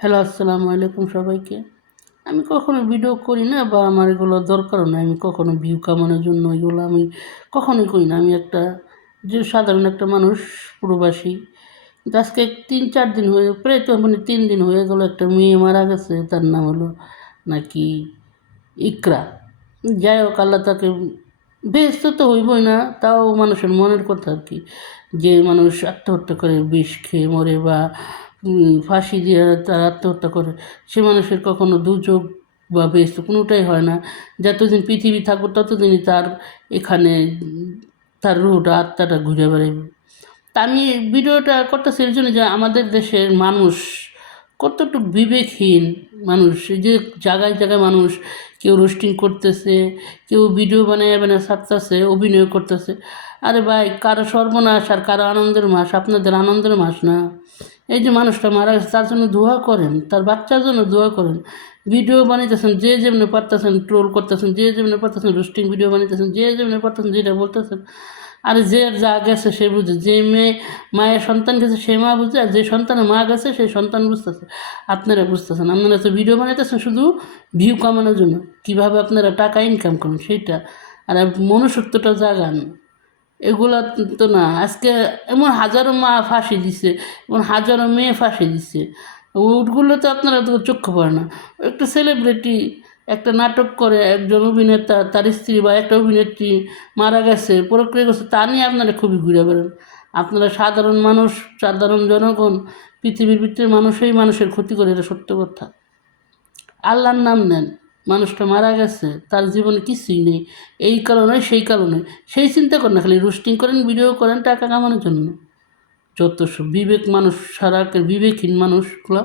Hello, আসসালামু আলাইকুম সবাইকে। আমি কখনো ভিডিও করি না বা আমার এগুলো দরকারও নাই। আমি কখনো ভিউ কামানোর জন্য এগুলো আমি কখনোই করি না। আমি সাধারণ একটা মানুষ, প্রবাসী। কিন্তু আজকে ৩-৪ দিন হয়ে প্রায় তো ৩ দিন হয়ে গেল, একটা মেয়ে মারা গেছে। তার নাম হলো নাকি ইকরা। যাই হোক, আল্লাহ তাকে বেহেশত তো হইবই না, তাও মানুষের মনের কথা আর কি। যে মানুষ আত্মহত্যা করে, বিষ খেয়ে মরে বা ফাঁসি দিয়ে তার আত্মহত্যা করে, সে মানুষের কখনো দুর্যোগ বা বেহেশত কোনোটাই হয় না। যতদিন পৃথিবী থাকবে ততদিনই তার এখানে তার রুহটা, আত্মাটা ঘুরে বেড়াবে। তা আমি ভিডিওটা করতেছি এর জন্য যে আমাদের দেশের মানুষ কতটুকু বিবেকহীন মানুষ। এই যে জায়গায় জায়গায় মানুষ কেউ রোস্টিং করতেছে, কেউ ভিডিও বানায় বানায় ছাড়তেছে, অভিনয় করতেছে। আরে ভাই, কারো সর্বনাশ আর কারো আনন্দের মাস, আপনাদের আনন্দের মাস না। এই যে মানুষটা মারা গেছে, তার জন্য দোয়া করেন, তার বাচ্চার জন্য দোয়া করেন। ভিডিও বানাইতেছেন যে যেমনি পারতেছেন, ট্রোল করতেছেন যে যেমনি পারতেছেন, রোস্টিং ভিডিও বানাইতেছেন যে যেমনি পারতেছেন, যেটা বলতেছেন। আর যে যা গেছে সে বুঝে, যে মেয়ে মায়ের সন্তান গেছে সে মা বুঝে, আর যে সন্তানের মা গেছে সেই সন্তান বুঝতেছে। আপনারা বুঝতেছেন, আপনারা তো ভিডিও বানাইতেছেন শুধু ভিউ কামানোর জন্য, কীভাবে আপনারা টাকা ইনকাম করেন সেইটা। আর মনুষ্যত্বটা জাগান, এগুলা তো না। আজকে এমন হাজারো মা ফাঁসি দিছে, এমন হাজারো মেয়ে ফাঁসি দিছে, ওগুলো তো আপনারা তো চক্ষু পড়ে না। একটা সেলিব্রিটি একটা নাটক করে, একজন অভিনেতা তার স্ত্রী বা একটা অভিনেত্রী মারা গেছে, প্রক্রিয়া করছে, তা নিয়ে আপনারা খুবই ঘুরে বেড়ান। আপনারা সাধারণ মানুষ, সাধারণ জনগণ, পৃথিবীর ভিতরে মানুষই মানুষের ক্ষতি করে, এটা সত্য কথা। আল্লাহর নাম নেন, মানুষটা মারা গেছে, তার জীবনে কিছুই নেই, এই কারণে সেই কারণে, সেই চিন্তা করেন না, খালি রোস্টিং করেন, ভিডিও করেন টাকা কামানোর জন্য। যত সব বিবেক মানুষ, সারা বিবেকহীন মানুষগুলো।